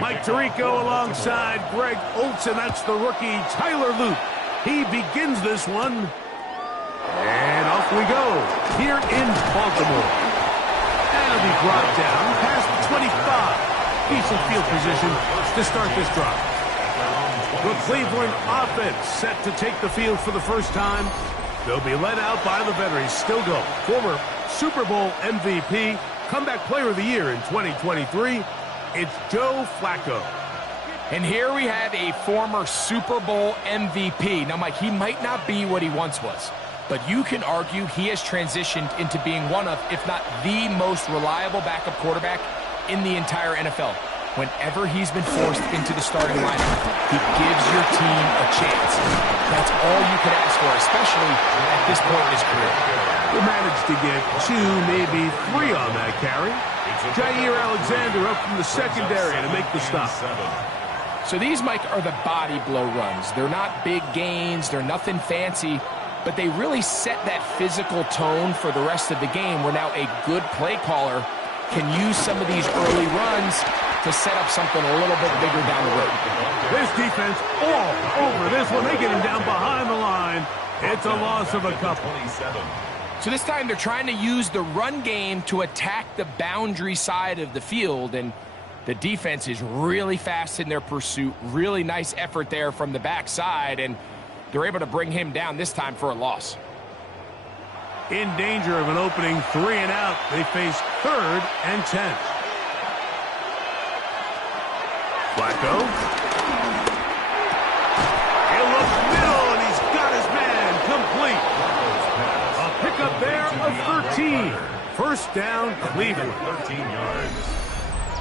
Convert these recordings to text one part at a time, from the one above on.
Mike Tirico alongside Greg Olsen. That's the rookie Tyler Loop. He begins this one. And off we go here in Baltimore. And it'll be brought down past the 25. Decent field position to start this drive. The Cleveland offense set to take the field for the first time. They'll be led out by the veteran. Still go. Former Super Bowl MVP, comeback player of the year in 2023. It's Joe Flacco. And here we have a former Super Bowl MVP. Now, Mike, he might not be what he once was, but you can argue he has transitioned into being one of, if not the most reliable backup quarterback in the entire NFL. Whenever he's been forced into the starting lineup, he gives your team a chance. That's all you could ask for, especially at this point in his career. He managed to get 2, maybe 3 on that carry. Jair Alexander up from the secondary to make the stop. So these, Mike, are the body blow runs. They're not big gains. They're nothing fancy, but they really set that physical tone for the rest of the game where now a good play caller can use some of these early runs to set up something a little bit bigger down the road. This defense all over this one. They get him down behind the line. It's a loss of a couple. So this time they're trying to use the run game to attack the boundary side of the field, and the defense is really fast in their pursuit. Really nice effort there from the backside, and they're able to bring him down this time for a loss. In danger of an opening 3 and out. They face 3rd and 10. Flacco. He'll look middle, and he's got his man complete. A pickup there of 13. First down, Cleveland. 13 yards.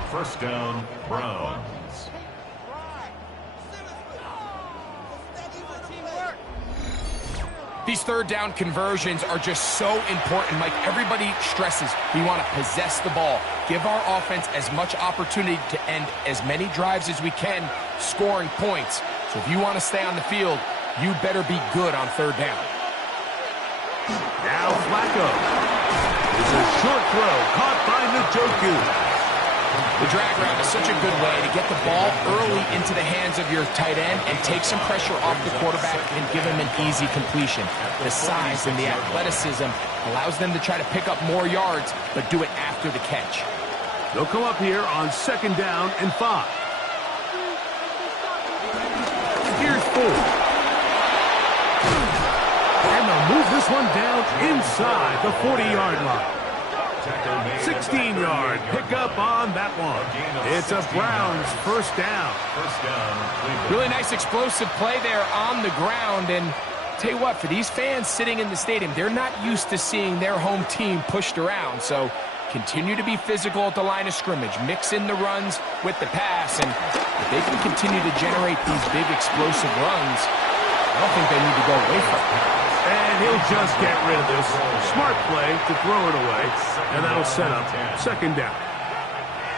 First down, Browns. These third down conversions are just so important. Like everybody stresses, we want to possess the ball. Give our offense as much opportunity to end as many drives as we can, scoring points. So if you want to stay on the field, you better be good on third down. Now Flacco. It's a short throw caught by Njoku. The drag route is such a good way to get the ball early into the hands of your tight end and take some pressure off the quarterback and give him an easy completion. The size and the athleticism allows them to try to pick up more yards, but do it after the catch. They'll come up here on 2nd down and 5. Here's 4. And they'll move this one down inside the 40-yard line. 16-yard pickup on that one. It's a Browns first down. Really nice explosive play there on the ground. And tell you what, for these fans sitting in the stadium, they're not used to seeing their home team pushed around. So continue to be physical at the line of scrimmage. Mix in the runs with the pass. And if they can continue to generate these big explosive runs, I don't think they need to go away from it. And he'll just get rid of this. Smart play to throw it away. And that'll set up 2nd down.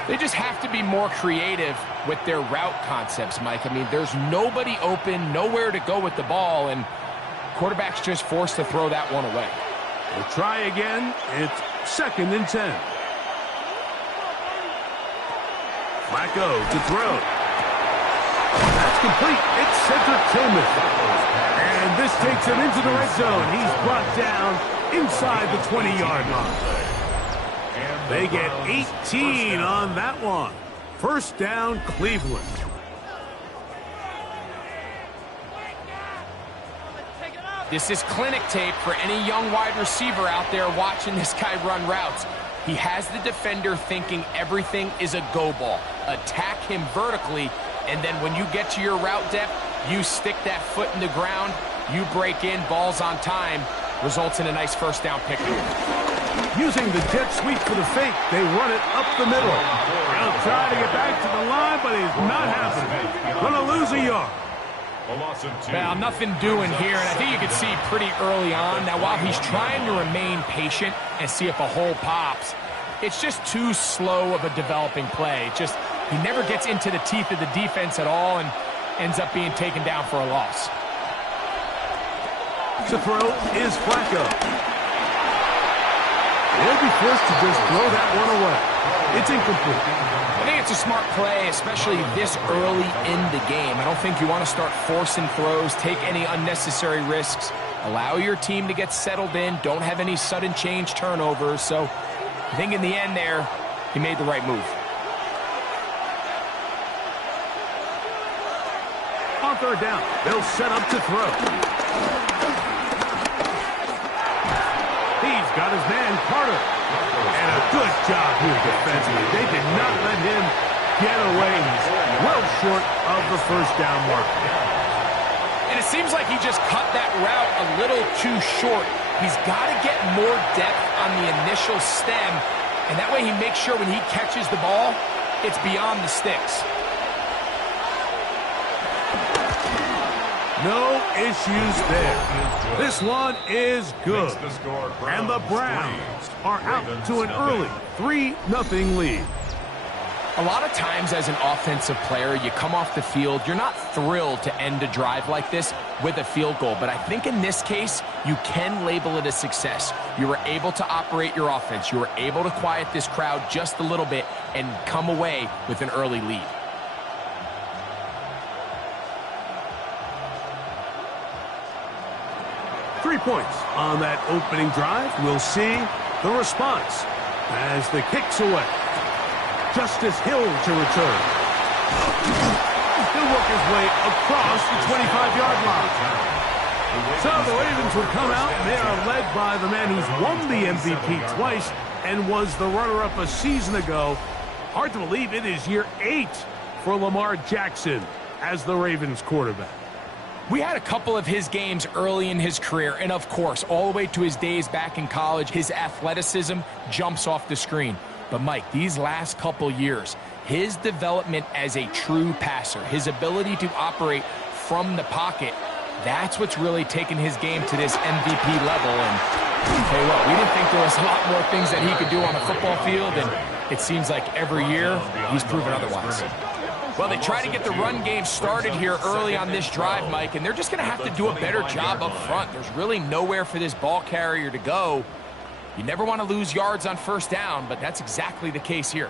They just have to be more creative with their route concepts, Mike. I mean, there's nobody open, nowhere to go with the ball, and quarterback's just forced to throw that one away. We'll try again. It's 2nd and 10. Flacco to throw. That's complete. It's Cedric Tillman. And this takes him into the red zone. He's brought down inside the 20-yard line. They get 18 on that one. First down, Cleveland. This is clinic tape for any young wide receiver out there watching this guy run routes. He has the defender thinking everything is a go ball. Attack him vertically, and then when you get to your route depth, you stick that foot in the ground, you break in, balls on time, results in a nice first down pickup. Using the jet sweep for the fake, they run it up the middle. He'll try to get back to the line, but he's not happening. Gonna lose a yard. Well, nothing doing here, and I think you can see pretty early on. Now, while he's trying to remain patient and see if a hole pops, it's just too slow of a developing play. He never gets into the teeth of the defense at all and ends up being taken down for a loss. To throw is Flacco. He'll be forced to just throw that one away. It's incomplete. I think it's a smart play, especially this early in the game. I don't think you want to start forcing throws, take any unnecessary risks. Allow your team to get settled in. Don't have any sudden change turnovers. So I think in the end there, he made the right move. On third down, they'll set up to throw. He's got his man, Carter. And a good job here defensively. They did not let him get away. He's well short of the first down marker. And it seems like he just cut that route a little too short. He's got to get more depth on the initial stem, and that way he makes sure when he catches the ball, it's beyond the sticks. No issues there. This one is good. And the Browns are out to an early 3-0 lead. A lot of times as an offensive player, you come off the field, you're not thrilled to end a drive like this with a field goal. But I think in this case, you can label it a success. You were able to operate your offense. You were able to quiet this crowd just a little bit and come away with an early lead. Points on that opening drive. We'll see the response as the kick's away. Justice Hill to return. He'll work his way across the 25-yard line. So the Ravens would come out, and they are led by the man who's won the MVP twice and was the runner-up a season ago. Hard to believe it is year 8 for Lamar Jackson as the Ravens quarterback. We had a couple of his games early in his career, and of course, all the way to his days back in college, his athleticism jumps off the screen. But Mike, these last couple years, his development as a true passer, his ability to operate from the pocket, that's what's really taken his game to this MVP level. And I'll tell you what, we didn't think there was a lot more things that he could do on a football field, and it seems like every year he's proven otherwise. Well, they try to get the run game started here early on this drive, Mike, and they're just going to have to do a better job up front. There's really nowhere for this ball carrier to go. You never want to lose yards on first down, but that's exactly the case here.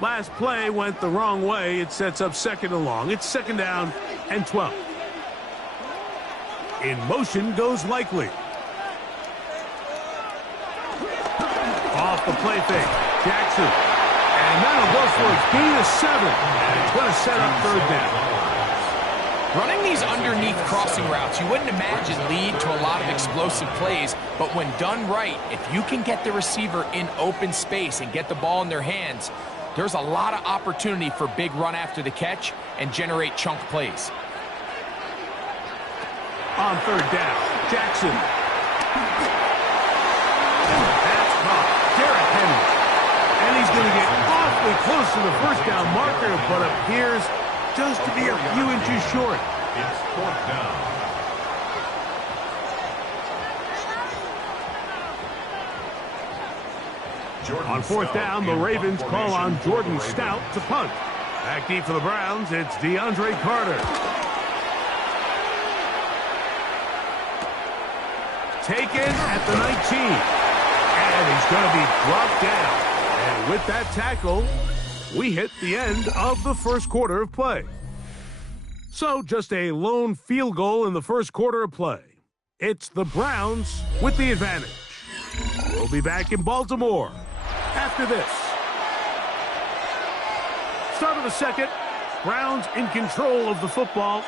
Last play went the wrong way. It sets up second and long. It's second down and 12. In motion goes Likely. Off the play fake. Jackson. And that'll go for a gain of 7. And it's going to set up third down. Running these underneath crossing routes, you wouldn't imagine lead to a lot of explosive plays, but when done right, if you can get the receiver in open space and get the ball in their hands, there's a lot of opportunity for big run after the catch and generate chunk plays. On third down, Jackson. That's caught. Derrick Henry. And he's going to get awfully close to the first down marker, but appears just to be a few inches short. It's fourth down. On fourth down, the Ravens call on Jordan Stout to punt. Back deep for the Browns, it's DeAndre Carter. Taken at the 19. And he's going to be brought down. And with that tackle, we hit the end of the first quarter of play. So just a lone field goal in the first quarter of play. It's the Browns with the advantage. We'll be back in Baltimore after this. Start of the second. Browns in control of the football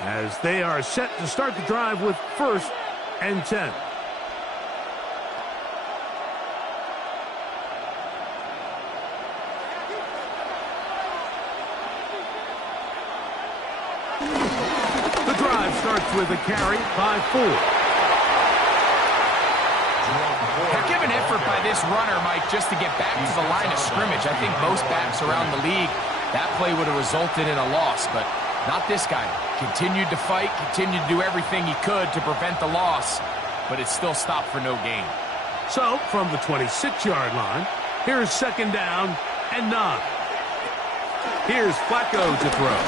as they are set to start the drive with 1st and 10. The drive starts with a carry by Ford. Heck of an effort by this runner, Mike, just to get back to the line of scrimmage. I think most backs around the league, that play would have resulted in a loss, but not this guy. Continued to fight, continued to do everything he could to prevent the loss, but it still stopped for no gain. So, from the 26-yard line, here's second down and 9. Here's Flacco to throw.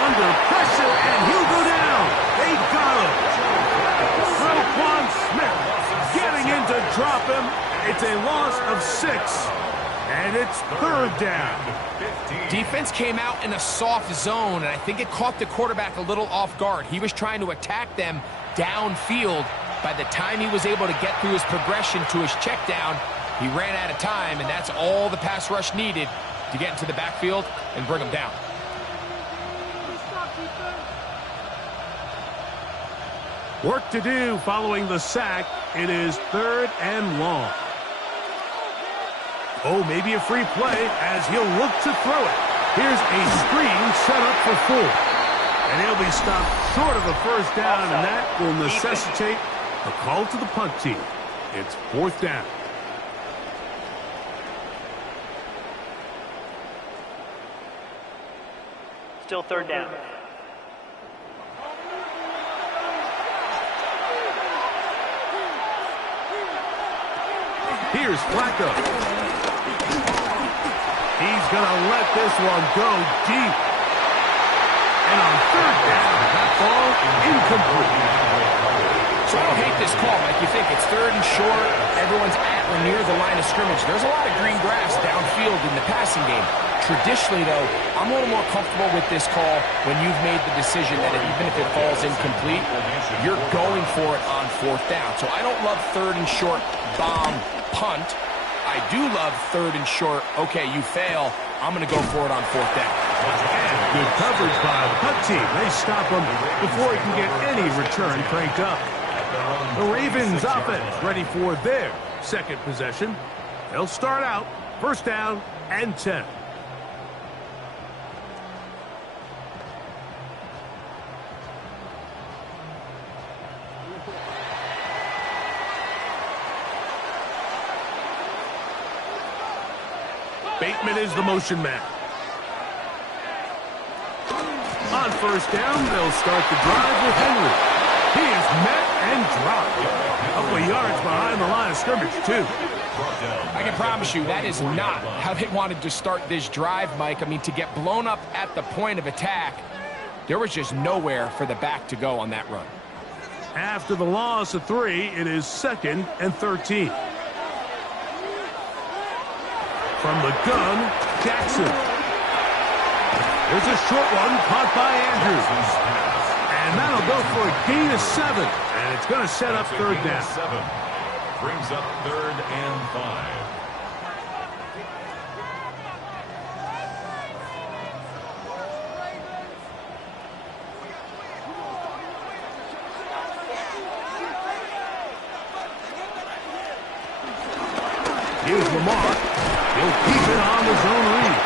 Under pressure, and he'll go down. They got him. Roquan Smith getting in to drop him, It's a loss of 6, and it's 3rd down. Defense came out in a soft zone, and I think it caught the quarterback a little off guard. He was trying to attack them downfield. By the time he was able to get through his progression to his check down, he ran out of time, and that's all the pass rush needed to get into the backfield and bring him down. Work to do following the sack. It is 3rd and long. Oh, maybe a free play as he'll look to throw it. Here's a screen set up for 4. And he'll be stopped short of a 1st down, and that will necessitate a call to the punt team. It's 4th down. Still 3rd down. Here's Flacco. He's going to let this one go deep. And on 3rd down, that ball incomplete. So I don't hate this call, Mike. You think it's 3rd and short, everyone's at or near the line of scrimmage. There's a lot of green grass downfield in the passing game. Traditionally, though, I'm a little more comfortable with this call when you've made the decision that even if it falls incomplete, you're going for it on 4th down. So I don't love 3rd and short bomb punt. I do love 3rd and short, okay, you fail, I'm going to go for it on 4th down. And good coverage by the punt team. They stop him before he can get any return cranked up. The Ravens offense ready for their 2nd possession. They'll start out 1st down and 10. Bateman is the motion man. On 1st down, they'll start the drive with Henry. He is met and dropped. A couple of yards behind the line of scrimmage, too. I can promise you that is not how they wanted to start this drive, Mike. I mean, to get blown up at the point of attack, there was just nowhere for the back to go on that run. After the loss of 3, it is 2nd and 13. From the gun, Jackson. There's a short one caught by Andrews. And that'll go for a gain of 7. And it's going to set up 3rd down. 7 brings up 3rd and 5. Here's Lamar. He'll keep it on the zone read.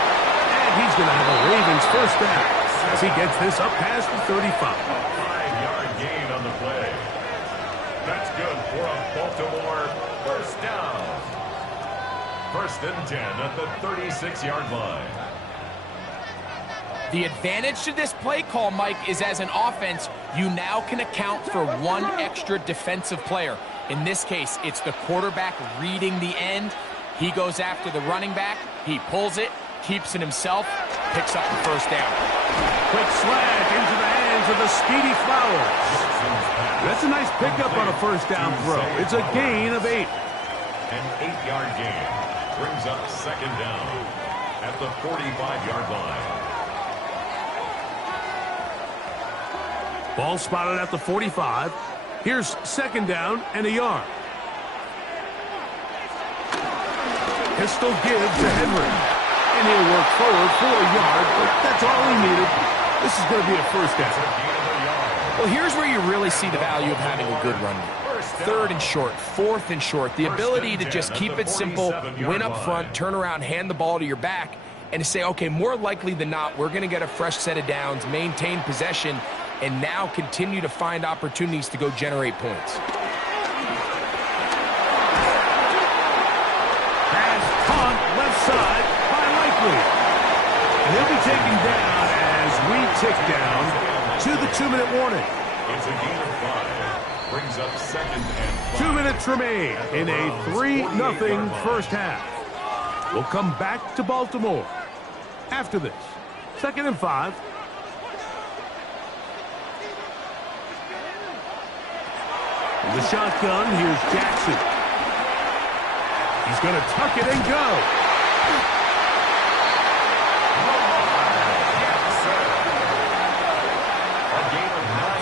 And he's going to have a Ravens 1st down as he gets this up past the 35. 5-yard gain on the play. That's good for a Baltimore 1st down. 1st and 10 at the 36-yard line. The advantage to this play call, Mike, is as an offense, you now can account for 1 extra defensive player. In this case, it's the quarterback reading the end. He goes after the running back. He pulls it, keeps it himself, picks up the 1st down. Quick slant into the hands of the speedy Flowers. That's a nice pickup on a 1st down throw. It's a gain of 8. An 8-yard gain brings up 2nd down at the 45-yard line. Ball spotted at the 45. Here's 2nd down and a yard. Pistol gives to Henry. And he'll work forward for a yard, but that's all he needed. This is going to be a 1st down. Well, here's where you really see the value of having a good run. 3rd and short, 4th and short. The ability to just keep it simple, win up front, turn around, hand the ball to your back, and to say, okay, more likely than not, we're going to get a fresh set of downs, maintain possession, and now continue to find opportunities to go generate points. Pass caught left side by Likely. And he'll be taken down as we tick down to the 2-minute warning. It's a gain of 5. Brings up 2nd and 5. 2 minutes remain in a 3-0 first half. We'll come back to Baltimore after this. 2nd and 5. The shotgun, here's Jackson. He's going to tuck it and go.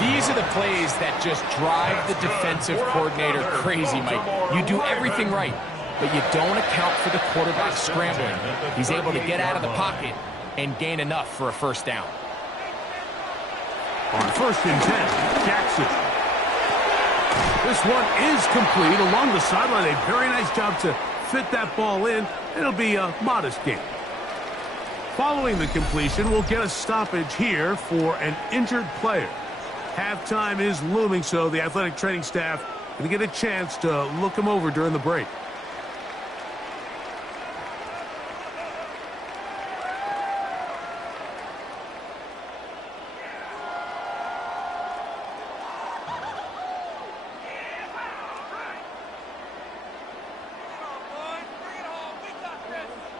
These are the plays that just drive the defensive coordinator crazy, Mike. You do everything right, but you don't account for the quarterback scrambling. He's able to get out of the pocket and gain enough for a first down. On 1st and 10, Jackson. This one is complete along the sideline. A very nice job to fit that ball in. It'll be a modest gain. Following the completion, we'll get a stoppage here for an injured player. Halftime is looming, so the athletic training staff going to get a chance to look him over during the break.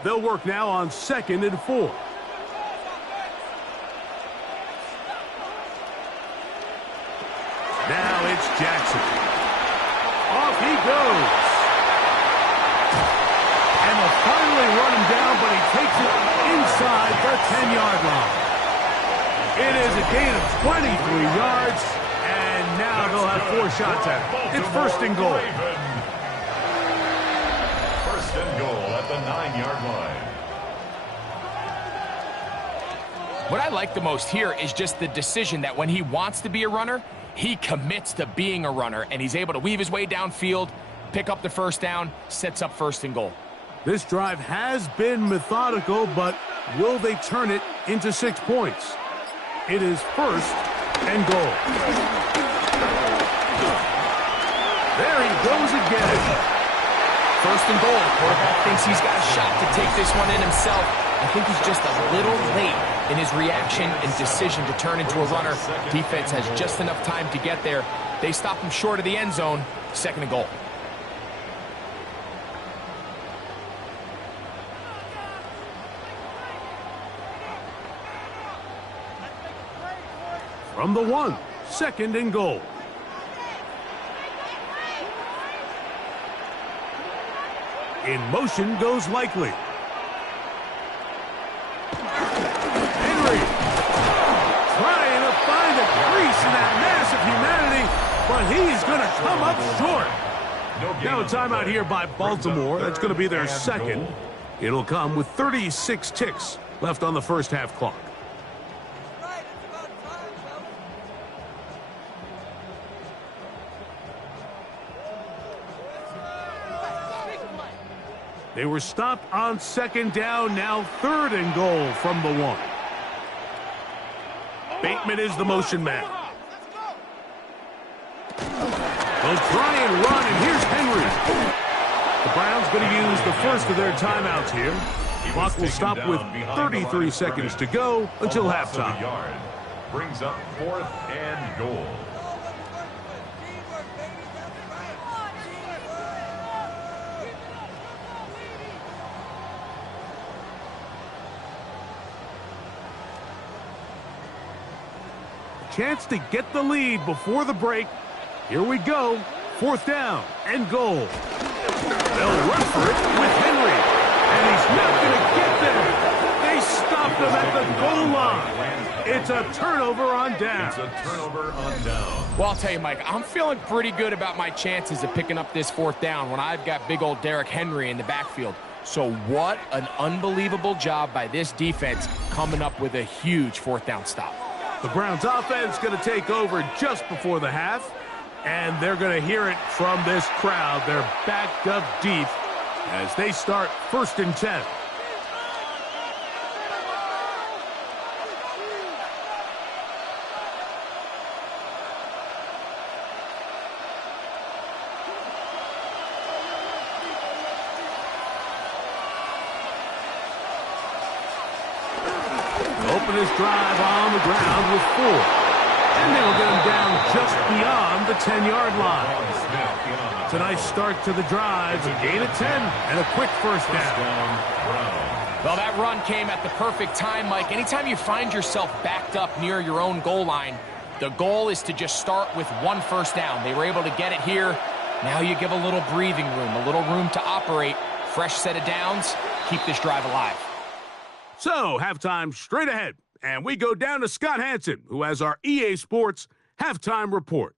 They'll work now on 2nd and 4. Now it's Jackson. Off he goes. And they'll finally run him down, but he takes it inside the 10-yard line. It is a gain of 23 yards, and now they'll have 4 shots at it. It's 1st and goal. 1st and goal at the 9-yard line. What I like the most here is just the decision that when he wants to be a runner, he commits to being a runner, and he's able to weave his way downfield, pick up the first down, sets up 1st and goal. This drive has been methodical, but will they turn it into 6 points? It is 1st and goal. There he goes again. 1st and goal. Quarterback thinks he's got a shot to take this one in himself. I think he's just a little late in his reaction and decision to turn into a runner. Defense has just enough time to get there. They stop him short of the end zone. 2nd and goal. From the 1, 2nd and goal. In motion goes Likely. Henry trying to find a crease in that mass of humanity, but he's going to come up short. Now a timeout here by Baltimore. That's going to be their 2nd. It'll come with 36 ticks left on the first half clock. They were stopped on 2nd down, now 3rd and goal from the 1. Bateman is the motion man. They'll try and run, and here's Henry. The Browns going to use the first of their timeouts here. Clock will stop with 33 seconds to go until halftime. Brings up 4th and goal. Chance to get the lead before the break. Here we go. 4th down and goal. They'll run for it with Henry. And he's not going to get there. They stopped him at the goal line. It's a turnover on down. It's a turnover on down. Well, I'll tell you, Mike, I'm feeling pretty good about my chances of picking up this 4th down when I've got big old Derrick Henry in the backfield. So what an unbelievable job by this defense coming up with a huge 4th down stop. The Browns offense going to take over just before the half, and they're going to hear it from this crowd. They're backed up deep as they start 1st and 10. Open this drive on the ground with 4. And they'll get him down just beyond the 10-yard line. It's a nice start to the drive. A gain of 10 and a quick first down. Well, that run came at the perfect time, Mike. Anytime you find yourself backed up near your own goal line, the goal is to just start with 1 first down. They were able to get it here. Now you give a little breathing room, a little room to operate, fresh set of downs, keep this drive alive. So, halftime straight ahead, and we go down to Scott Hansen, who has our EA Sports halftime report.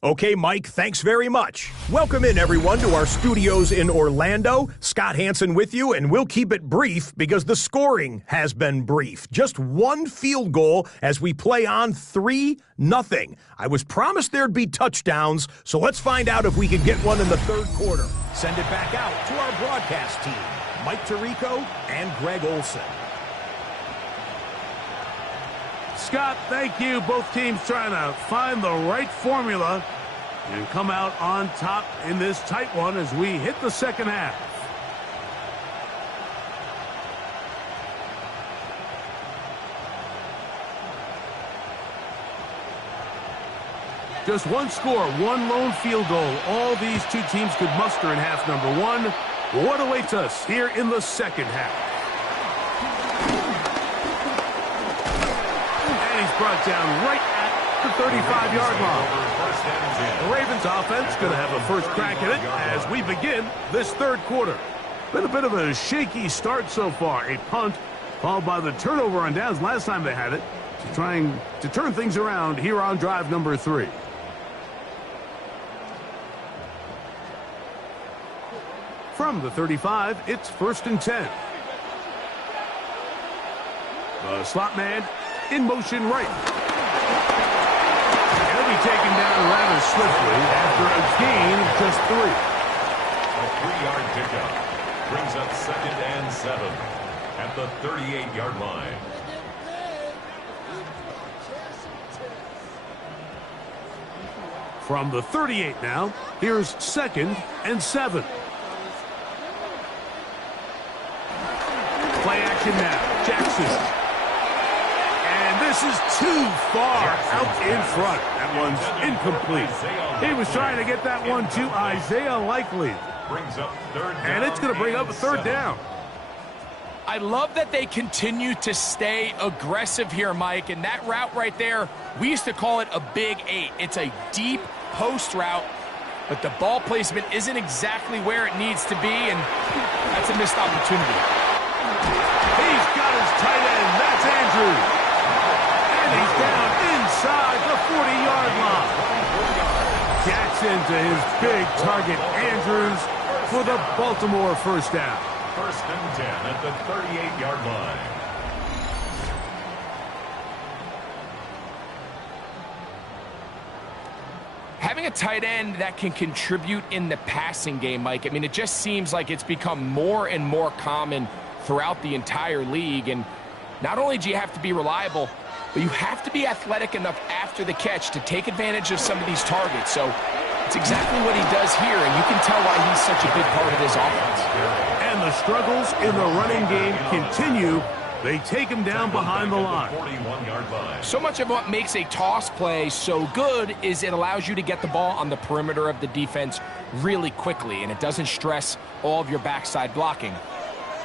Okay, Mike, thanks very much. Welcome in, everyone, to our studios in Orlando. Scott Hansen with you, and we'll keep it brief because the scoring has been brief. Just one field goal as we play on 3-0. I was promised there'd be touchdowns, so let's find out if we can get one in the third quarter. Send it back out to our broadcast team, Mike Tirico and Greg Olson. Scott, thank you. Both teams trying to find the right formula and come out on top in this tight one as we hit the second half. Just one score, one lone field goal. All these two teams could muster in half number one. What awaits us here in the second half? Brought down right at the 35-yard line. The Ravens offense going to have a first crack at it as we begin this third quarter. Been a bit of a shaky start so far. A punt followed by the turnover on downs last time they had it. Trying to turn things around here on drive number 3. From the 35, it's 1st and 10. The slot man in motion right. He'll be taken down rather swiftly after a gain of just 3. A 3-yard pickup brings up 2nd and 7 at the 38-yard line. From the 38 now, here's 2nd and 7. Play action now. Jackson. This is too far out in front. That one's incomplete. He was trying to get that one to Isaiah Likely. And it's going to bring up a 3rd down. I love that they continue to stay aggressive here, Mike. And that route right there, we used to call it a big 8. It's a deep post route, but the ball placement isn't exactly where it needs to be, and that's a missed opportunity. He's got his tight end. That's Andrews. And he's down inside the 40-yard line. Jackson to his big target, Andrews, for the Baltimore first down. 1st and 10 at the 38-yard line. Having a tight end that can contribute in the passing game, Mike, I mean, it just seems like it's become more and more common throughout the entire league. And not only do you have to be reliable, but you have to be athletic enough after the catch to take advantage of some of these targets. So it's exactly what he does here, and you can tell why he's such a big part of this offense. And the struggles in the running game continue. They take him down behind the line. So much of what makes a toss play so good is it allows you to get the ball on the perimeter of the defense really quickly, and it doesn't stress all of your backside blocking.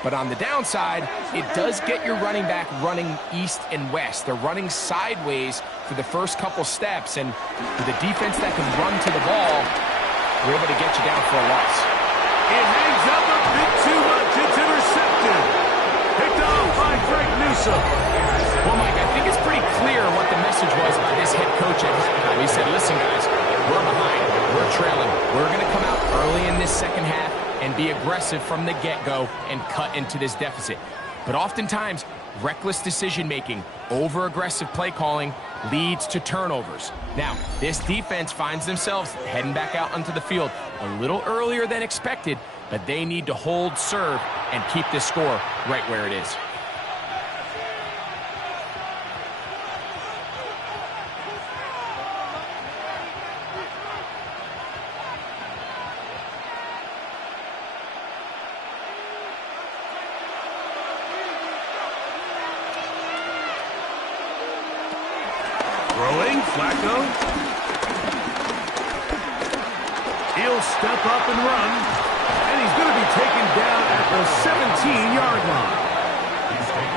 But on the downside, it does get your running back running east and west. They're running sideways for the first couple steps, and with a defense that can run to the ball, we're able to get you down for a loss. It hangs up a bit too much. It's intercepted. Picked off by Greg Newsome. Well, Mike, I think it's pretty clear what the message was by this head coach at halftime. He said, listen, guys, we're behind. We're trailing. We're going to come out early in this second half and be aggressive from the get-go and cut into this deficit. But oftentimes, reckless decision-making, over-aggressive play calling leads to turnovers. Now, this defense finds themselves heading back out onto the field a little earlier than expected, but they need to hold serve and keep this score right where it is. Throwing, Flacco. He'll step up and run, and he's going to be taken down at the 17-yard line.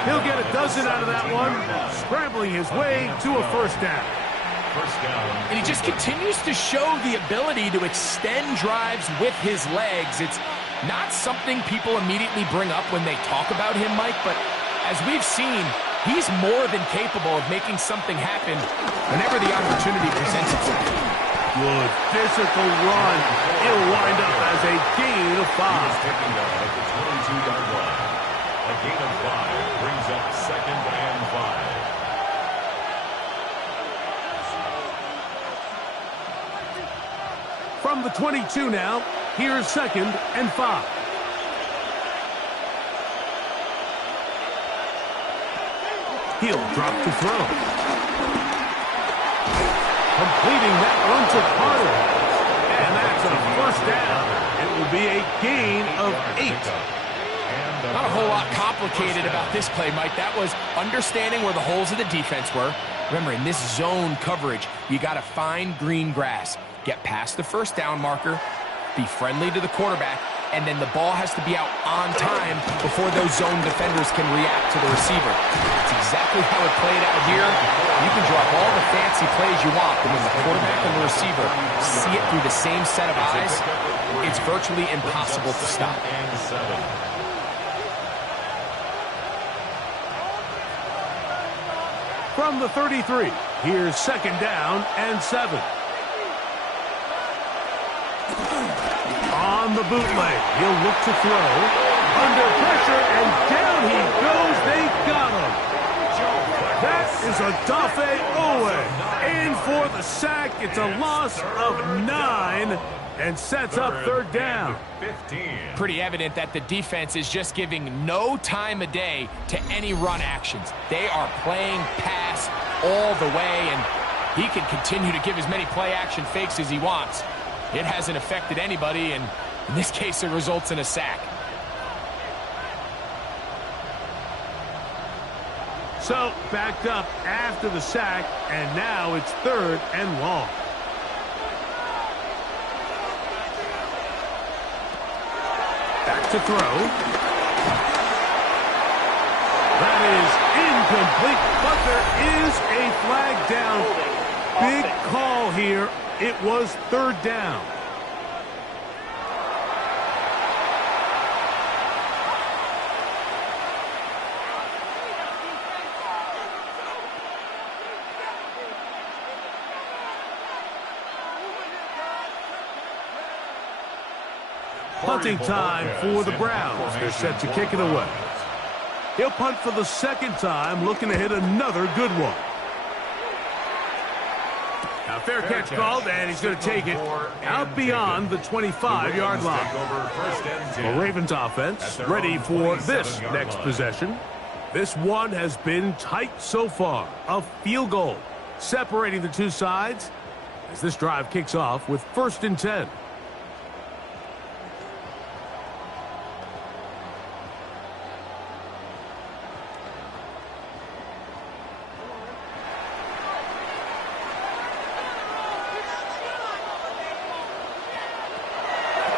He'll get a dozen out of that one, scrambling his way to a first down. And he just continues to show the ability to extend drives with his legs. It's Not something people immediately bring up when they talk about him, Mike, but as we've seen, he's more than capable of making something happen whenever the opportunity presents itself. Good physical run. It'll wind up as a gain of 5. He is taking down at the 22-yard line. A gain of 5 brings up 2nd and 5. From the 22 now, here's 2nd and 5. He'll drop to throw. Completing that run to Carter. And that's a first down. It will be a gain of 8. Not a whole lot complicated about this play, Mike. That was understanding where the holes of the defense were. Remember, in this zone coverage, you got to find green grass. Get past the first down marker, be friendly to the quarterback, and then the ball has to be out on time before those zone defenders can react to the receiver. That's exactly how it played out here. You can draw up all the fancy plays you want, but when the quarterback and the receiver see it through the same set of eyes, it's virtually impossible to stop. From the 33, here's 2nd down and 7. On the bootleg, he'll look to throw. Under pressure, and down he goes. They got him. That is a Dafe Owe. In for the sack. It's a loss of 9 and sets up 3rd down. Pretty evident that the defense is just giving no time of day to any run actions. They are playing pass all the way, and he can continue to give as many play action fakes as he wants. It hasn't affected anybody, and in this case, it results in a sack. So, backed up after the sack, and now it's 3rd and long. Back to throw. That is incomplete, but there is a flag down. Big call here. It was 3rd down. Punting time for the Browns. They're set to kick it away. He'll punt for the 2nd time, looking to hit another good one. Now, fair catch called, and he's going to take it out beyond the 25-yard line. The Ravens offense ready for this next possession. This one has been tight so far. A field goal separating the two sides as this drive kicks off with 1st and 10.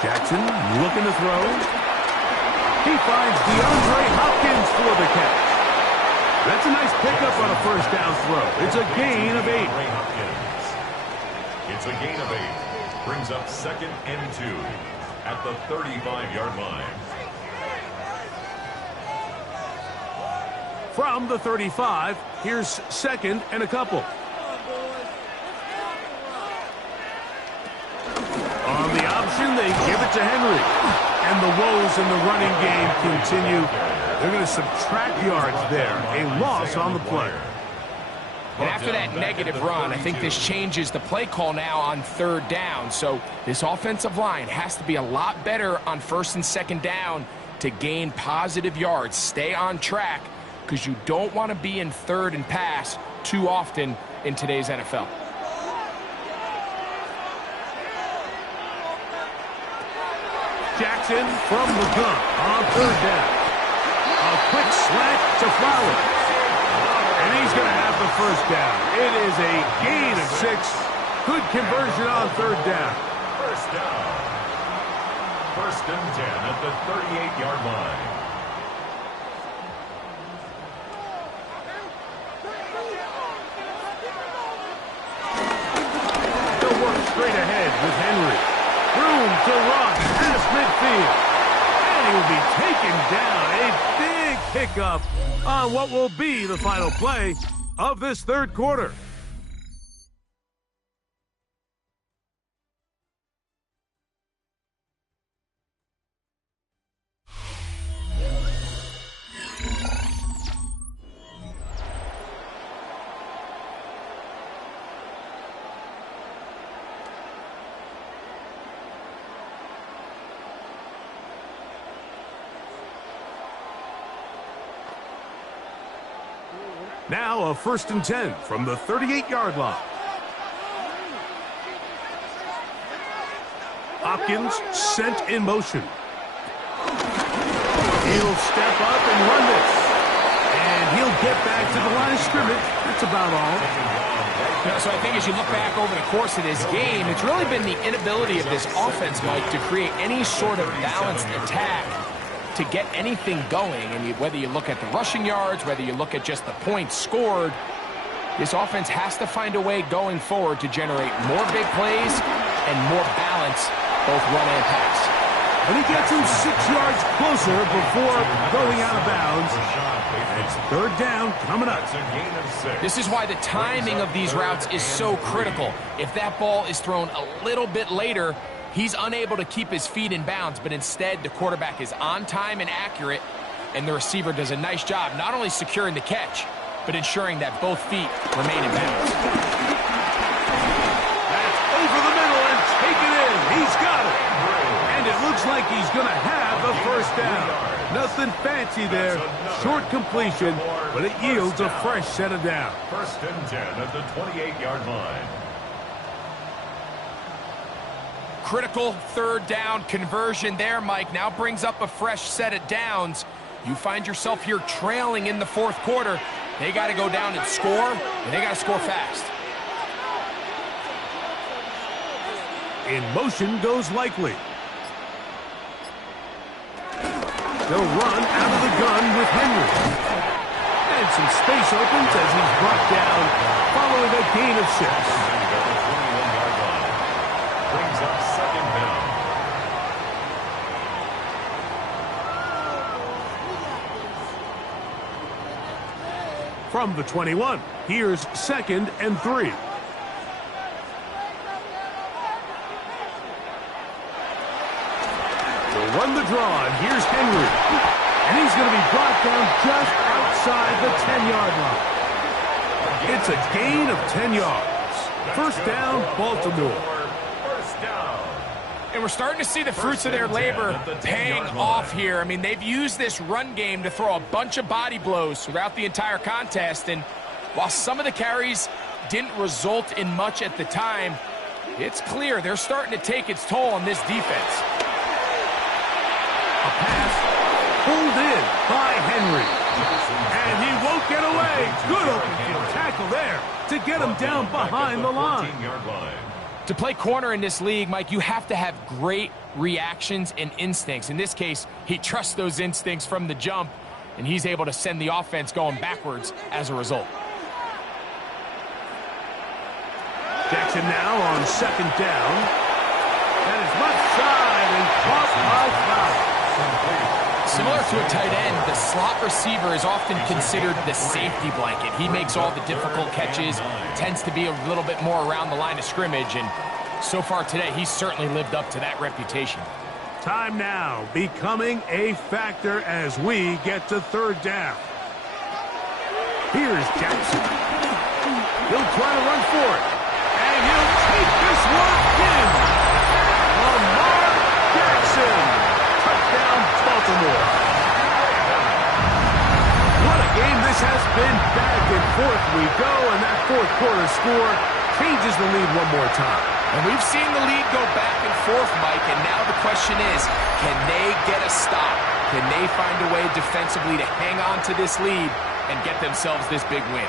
Jackson looking to throw. He finds DeAndre Hopkins for the catch. That's a nice pickup on a 1st down throw. It's a gain of 8. It's a gain of 8. Brings up 2nd and 2 at the 35-yard line. From the 35, here's 2nd and a couple. On the option, they give it to Henry. And the woes in the running game continue. They're going to subtract yards there. A loss on the play. And after that negative run, I think this changes the play call now on 3rd down. So this offensive line has to be a lot better on 1st and 2nd down to gain positive yards. Stay on track, because you don't want to be in 3rd and pass too often in today's NFL. Jackson from the gun on 3rd down. A quick slant to Flowers. And he's going to have the 1st down. It is a gain of 6. Good conversion on 3rd down. 1st down. 1st and 10 at the 38-yard line. They'll work straight ahead with Henry. Room to run past midfield. will be taken down. A big pickup on what will be the final play of this third quarter. Now a 1st and 10 from the 38-yard line. Hopkins sent in motion. He'll step up and run this. And he'll get back to the line of scrimmage. That's about all. So I think as you look back over the course of this game, it's really been the inability of this offense, Mike, to create any sort of balanced attack to get anything going. And whether you look at the rushing yards, whether you look at just the points scored, this offense has to find a way going forward to generate more big plays and more balance, both run and pass. And he gets him 6 yards closer before going out of bounds. It's 3rd down coming up. This is why the timing of these routes is so critical. If that ball is thrown a little bit later, he's unable to keep his feet in bounds, but instead the quarterback is on time and accurate, and the receiver does a nice job not only securing the catch, but ensuring that both feet remain in bounds. That's over the middle and taken in. He's got it. And it looks like he's going to have the 1st down. Nothing fancy there. Short completion, but it yields a fresh set of downs. 1st and 10 at the 28-yard line. Critical 3rd down conversion there, Mike. Now brings up a fresh set of downs. You find yourself here trailing in the 4th quarter. They got to go down and score, and they got to score fast. In motion goes Likely. They'll run out of the gun with Henry. And some space opens as he's brought down following a gain of 6. Brings up 2nd down. From the 21, here's 2nd and 3. They'll run the draw, and here's Henry. And he's going to be brought down just outside the 10-yard line. It's a gain of 10 yards. 1st down, Baltimore. And we're starting to see the fruits of their labor paying off here. I mean, they've used this run game to throw a bunch of body blows throughout the entire contest. And while some of the carries didn't result in much at the time, it's clear they're starting to take its toll on this defense. A pass pulled in by Henry. And he won't get away. Good open field tackle there to get him down behind the line. To play corner in this league, Mike, you have to have great reactions and instincts. In this case, he trusts those instincts from the jump, and he's able to send the offense going backwards as a result. Jackson now on 2nd down. That is left side and caught by foul. Similar to a tight end, the slot receiver is often considered the safety blanket. He makes all the difficult catches, tends to be a little bit more around the line of scrimmage, and so far today, he's certainly lived up to that reputation. Time now becoming a factor as we get to 3rd down. Here's Jackson. He'll try to run for it, and he'll take this one in. Lamar Jackson. Touchdown, Baltimore. What a game this has been. Back and forth we go, and that 4th quarter score changes the lead one more time. And we've seen the lead go back and forth, Mike, and now the question is, can they get a stop? Can they find a way defensively to hang on to this lead and get themselves this big win?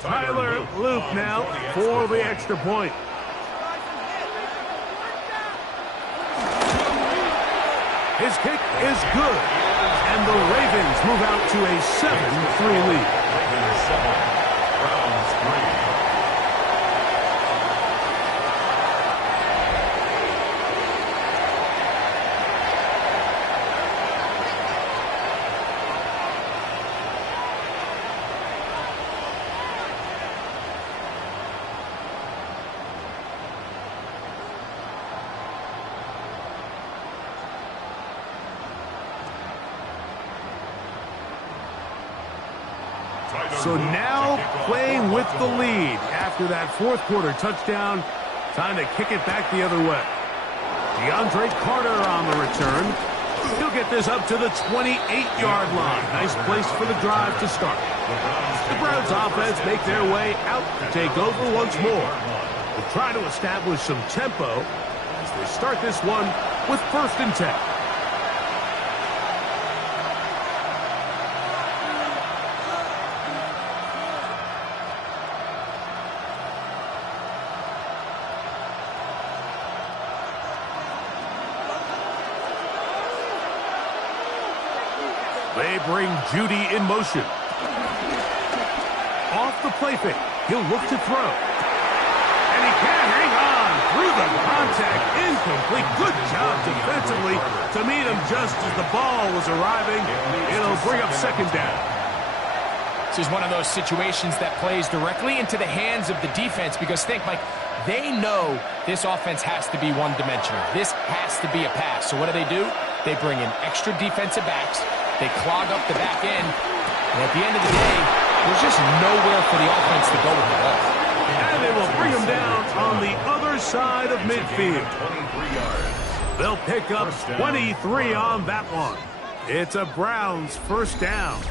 Tyler Luke now for the extra point. His kick is good, and the Ravens move out to a 7-3 lead. So now playing with the lead after that fourth quarter touchdown. Time to kick it back the other way. DeAndre Carter on the return. He'll get this up to the 28-yard line. Nice place for the drive to start. The Browns offense make their way out to take over once more. They'll try to establish some tempo as they start this one with 1st and 10. They bring Judy in motion. Off the play fake. He'll look to throw. And he can't hang on through the contact. Incomplete. Good job defensively to meet him just as the ball was arriving. It'll bring up 2nd down. This is one of those situations that plays directly into the hands of the defense because think, Mike, they know this offense has to be one-dimensional. This has to be a pass. So what do? They bring in extra defensive backs. They clog up the back end. And at the end of the day, there's just nowhere for the offense to go with the ball. And they will bring him down on the other side of midfield. They'll pick up 23 on that one. It's a Browns 1st down.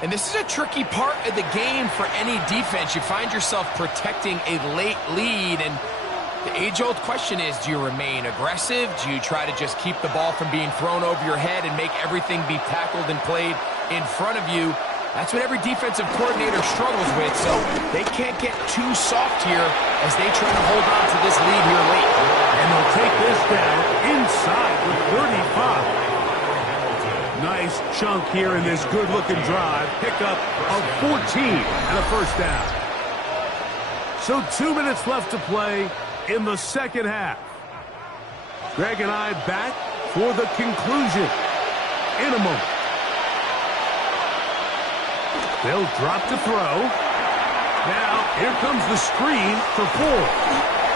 And this is a tricky part of the game for any defense. You find yourself protecting a late lead, and the age-old question is, do you remain aggressive? Do you try to just keep the ball from being thrown over your head and make everything be tackled and played in front of you? That's what every defensive coordinator struggles with, so they can't get too soft here as they try to hold on to this lead here late. And they'll take this down inside with 35. Nice chunk here in this good-looking drive. Pickup of 14 and a 1st down. So 2 minutes left to play in the 2nd half. Greg and I back for the conclusion in a moment. They'll drop to throw. Now, here comes the screen to Ford.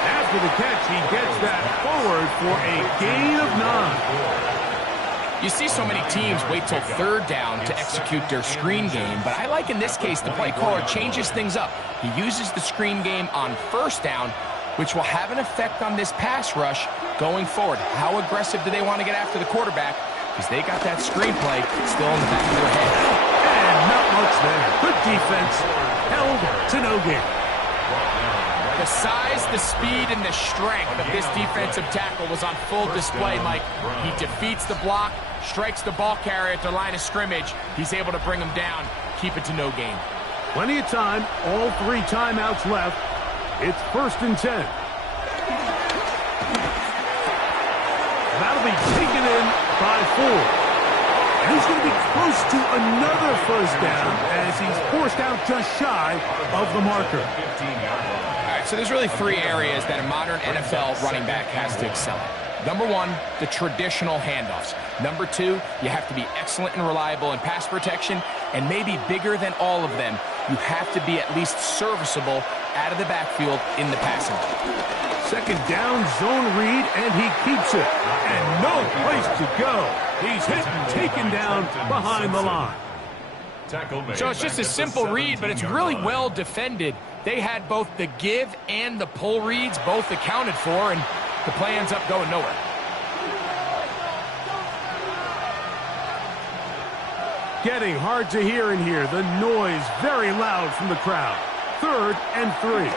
After the catch, he gets that forward for a gain of 9. You see so many teams wait till 3rd down to execute their screen game, but I like in this case the play caller changes things up. He uses the screen game on 1st down, which will have an effect on this pass rush going forward. How aggressive do they want to get after the quarterback? Because they got that screen play still in the back of their head. And not much there. Good defense. Held to no gain. The size, the speed, and the strength of this defensive tackle was on full display, Mike. He defeats the block, strikes the ball carrier at the line of scrimmage. He's able to bring him down, keep it to no gain. Plenty of time. All 3 timeouts left. It's 1st and 10. That'll be taken in by Ford. And he's going to be close to another 1st down as he's forced out just shy of the marker. All right, so there's really 3 areas that a modern NFL running back has to excel at. Number 1, the traditional handoffs. Number 2, you have to be excellent and reliable in pass protection. And maybe bigger than all of them, you have to be at least serviceable out of the backfield in the passing game. 2nd down, zone read, and he keeps it. And no place to go. He's hit and taken down behind the line. So it's just a simple read, but it's really well defended. They had both the give and the pull reads both accounted for, and the play ends up going nowhere. Getting hard to hear in here. The noise very loud from the crowd. 3rd and 3.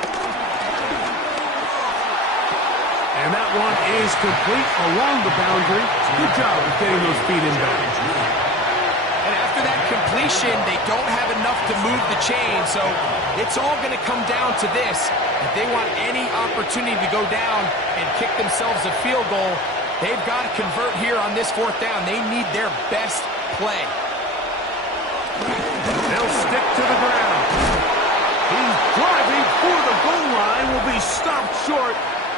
And that one is complete along the boundary. Good job of getting those feet in bounds. And after that completion, they don't have enough to move the chain, so it's all going to come down to this. If they want any opportunity to go down and kick themselves a field goal, they've got to convert here on this 4th down. They need their best play. They'll stick to the ground. He's driving for the goal line, will be stopped short,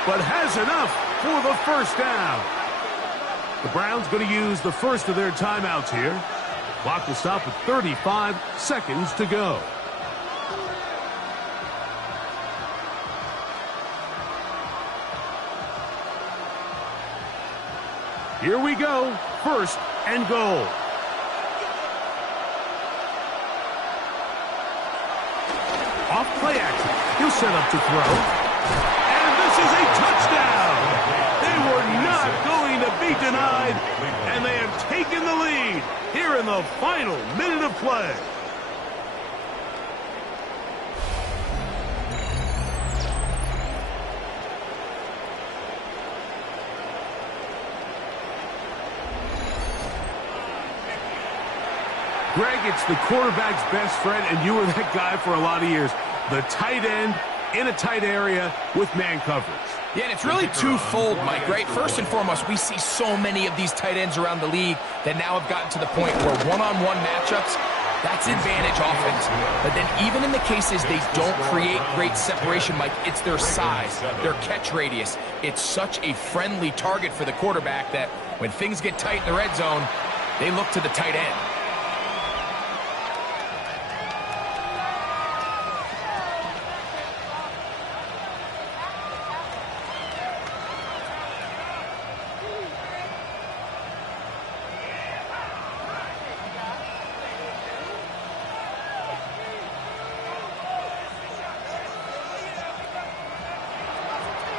but has enough for the 1st down. The Browns going to use the first of their timeouts here. Clock will stop with 35 seconds to go. Here we go. first and goal. Off play action. He'll set up to throw. And this is a touchdown. They were not going to be denied, and they have taken the lead here in the final minute of play. Greg, it's the quarterback's best friend, and you were that guy for a lot of years. The tight end in a tight area with man coverage. Yeah, and it's really twofold, Mike, right? First and foremost, we see so many of these tight ends around the league that now have gotten to the point where one-on-one matchups, that's advantage offense. But then even in the cases they don't create great separation, Mike, it's their size, their catch radius. It's such a friendly target for the quarterback that when things get tight in the red zone, they look to the tight end.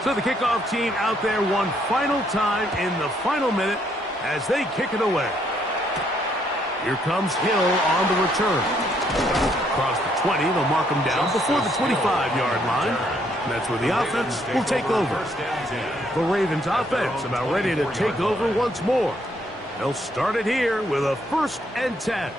So the kickoff team out there one final time in the final minute as they kick it away. Here comes Hill on the return. Across the 20, they'll mark him down before the 25-yard line. And that's where the offense will take over. The Ravens offense about ready to take over once more. They'll start it here with a 1st and 10.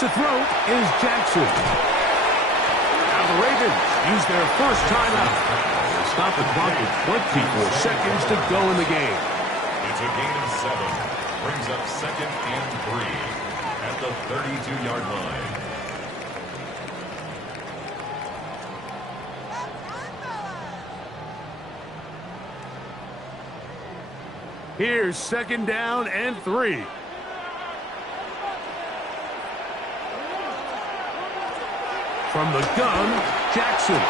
To throw is Jackson. Now the Ravens use their first timeout. They stop the clock with 24 seconds to go in the game. It's a gain of 7. Brings up 2nd and 3 at the 32-yard line. Here's 2nd down and 3. From the gun, Jackson.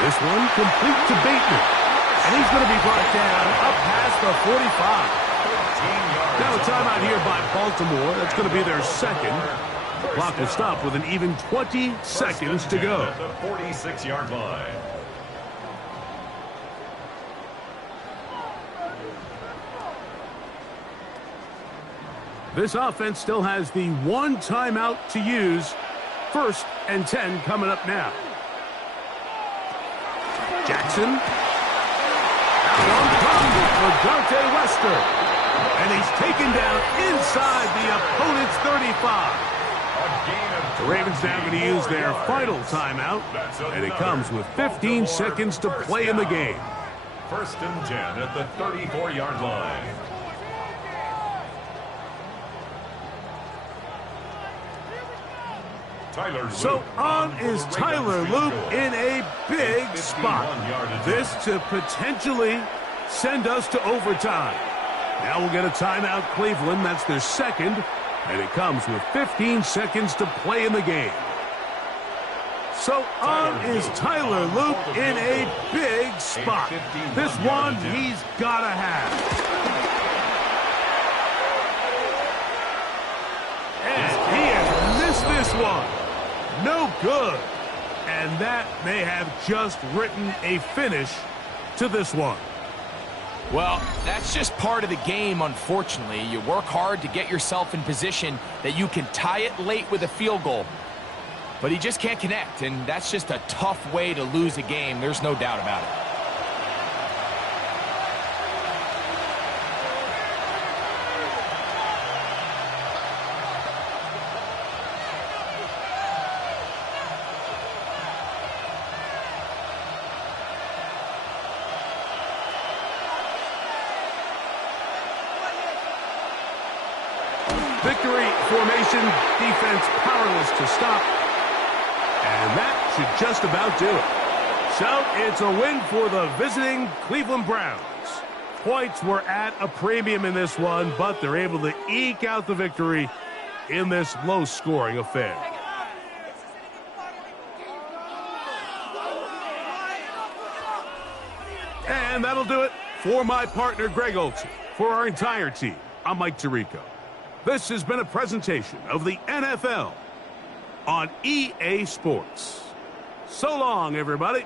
This one complete to Bateman. And he's going to be brought down up past the 45. Now a timeout here by Baltimore. That's going to be their 2nd. The clock will stop with an even 20 seconds to go. At the 46-yard line. This offense still has the one timeout to use. 1st and 10 coming up now. Jackson. Out on comes for Dante Wester. And he's taken down inside the opponent's 35. The Ravens now going to use their final timeout. And it comes with 15 seconds to play in the game. 1st and 10 at the 34-yard line. So on is Tyler Loop in a big spot. This to potentially send us to overtime. Now we'll get a timeout, Cleveland. That's their 2nd. And it comes with 15 seconds to play in the game. So on is Tyler Loop in a big spot. This one he's got to have. And he has missed this one. No good. And that may have just written a finish to this one. Well, that's just part of the game, unfortunately. You work hard to get yourself in position that you can tie it late with a field goal. But he just can't connect, and that's just a tough way to lose a game. There's no doubt about it. Victory formation, defense powerless to stop. And that should just about do it. So it's a win for the visiting Cleveland Browns. Points were at a premium in this one, but they're able to eke out the victory in this low-scoring affair. And that'll do it for my partner, Greg Olson. For our entire team, I'm Mike Tirico. This has been a presentation of the NFL on EA Sports. So long, everybody.